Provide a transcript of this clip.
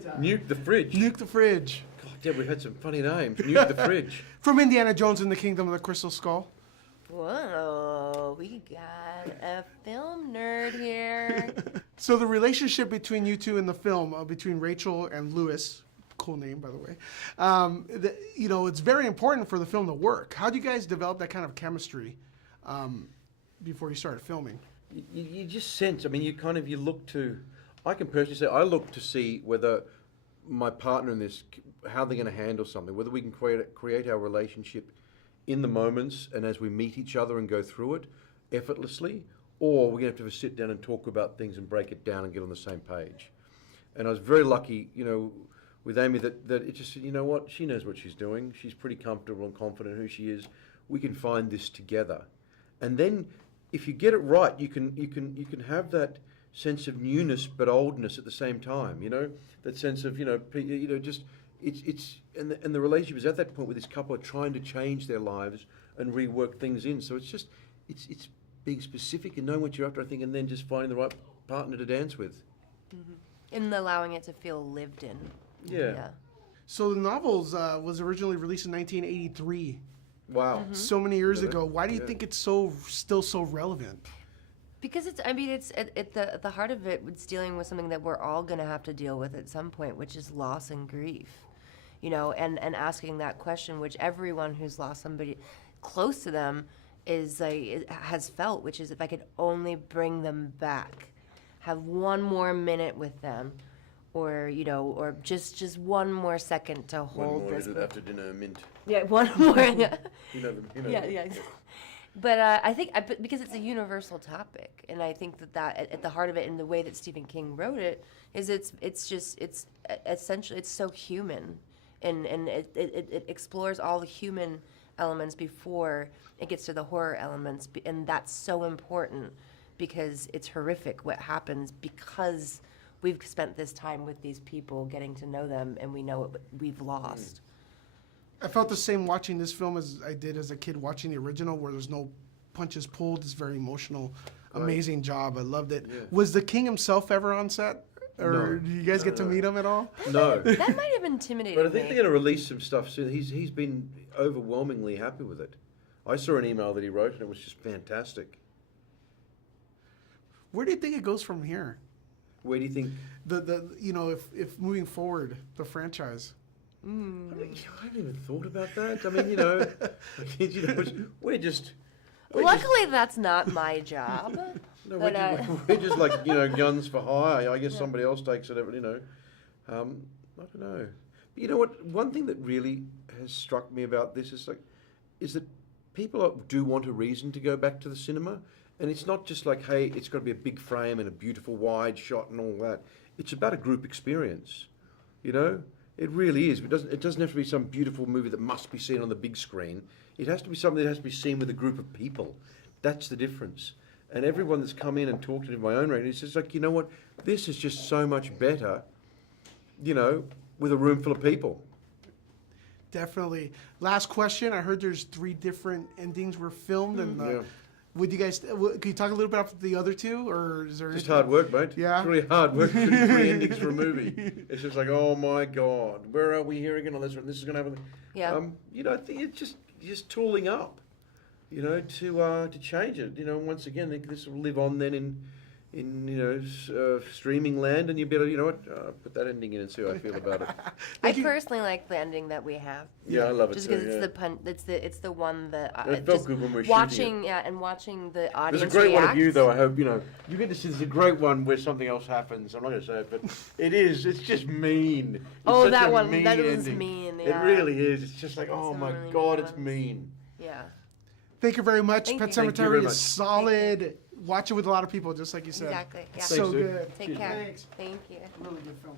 Nuke the Fridge. Nuke the Fridge. God damn, we've had some funny names. Nuke the Fridge. From Indiana Jones and the Kingdom of the Crystal Skull. Whoa, we got a film nerd here. So the relationship between you two in the film, between Rachel and Louis, cool name by the way, it's very important for the film to work. How do you guys develop that kind of chemistry before you started filming? You just sense, I mean, you look to, I can personally say, I look to see whether my partner in this, how they're going to handle something, whether we can create our relationship in the moments and as we meet each other and go through it effortlessly, or we're going to have to sit down and talk about things and break it down and get on the same page. And I was very lucky, with Amy that it just said, you know what, she knows what she's doing. She's pretty comfortable and confident in who she is. We can find this together. And then if you get it right, you can have that sense of newness but oldness at the same time, that sense of, just and the relationship is at that point where this couple are trying to change their lives and rework things in. So it's being specific and knowing what you're after, I think, and then just finding the right partner to dance with. Mm-hmm. And allowing it to feel lived in. Yeah. So the novels was originally released in 1983. Wow. Mm-hmm. So many years ago. Why do you think it's still so relevant? Because it's at the heart of it, it's dealing with something that we're all going to have to deal with at some point, which is loss and grief. And asking that question, which everyone who's lost somebody close to them has felt, which is, if I could only bring them back, have one more minute with them, or just one more second to hold this. After dinner mint. Yeah, one more. Yeah. Yeah. But I think because it's a universal topic, and I think that at the heart of it, and the way that Stephen King wrote it, is it's essentially it's so human, and it explores all the human elements before it gets to the horror elements, and that's so important because it's horrific what happens because we've spent this time with these people, getting to know them, and we know what we've lost. I felt the same watching this film as I did as a kid watching the original, where there's no punches pulled. It's very emotional. Amazing job. I loved it. Yeah. Was the king himself ever on set? Or no. Did you guys get to meet him at all? No. That might have intimidated me. But I think they're going to release some stuff soon. He's been overwhelmingly happy with it. I saw an email that he wrote, and it was just fantastic. Where do you think it goes from here? Where do you think? If moving forward, the franchise. I haven't even thought about that. I mean, we're just. Luckily, that's not my job. No, we're just like, guns for hire. I guess somebody else takes it. I don't know. But you know what? One thing that really has struck me about this is that people do want a reason to go back to the cinema, and it's not just like, hey, it's got to be a big frame and a beautiful wide shot and all that. It's about a group experience. It really is. It doesn't have to be some beautiful movie that must be seen on the big screen. It has to be something that has to be seen with a group of people. That's the difference. And everyone that's come in and talked to my own rating, it's just like, you know what? This is just so much better, with a room full of people. Definitely. Last question. I heard there's 3 different endings were filmed, and would you guys? Could you talk a little bit about the other 2, or is there just hard work, mate? Yeah, it's really hard work. 3 endings for a movie. It's just like, oh my god, where are we here again on this one? This is going to happen. Yeah. I think it's just tooling up, to change it. Once again, this will live on then in streaming land, and you better, put that ending in and see how I feel about it. I personally like the ending that we have. Yeah, I love it just too. Because it's the one that it felt good when we were watching. Shooting it. Yeah, and watching the audience. There's a great react. one of you, though. I hope you get to see. There's a great one where something else happens. I'm not going to say it, but it is. It's just mean. It's that one. Mean That was ending. mean. Yeah. It really is. It's just like, oh my really god, mean it's mean. Yeah. Thank you very much. Thank Pet you. Thank you Sematary very is much. solid. Watch it with a lot of people, just like you said. Exactly. Yeah. So Thanks, dude. good. Take care. Thanks. Thank you. Really good film.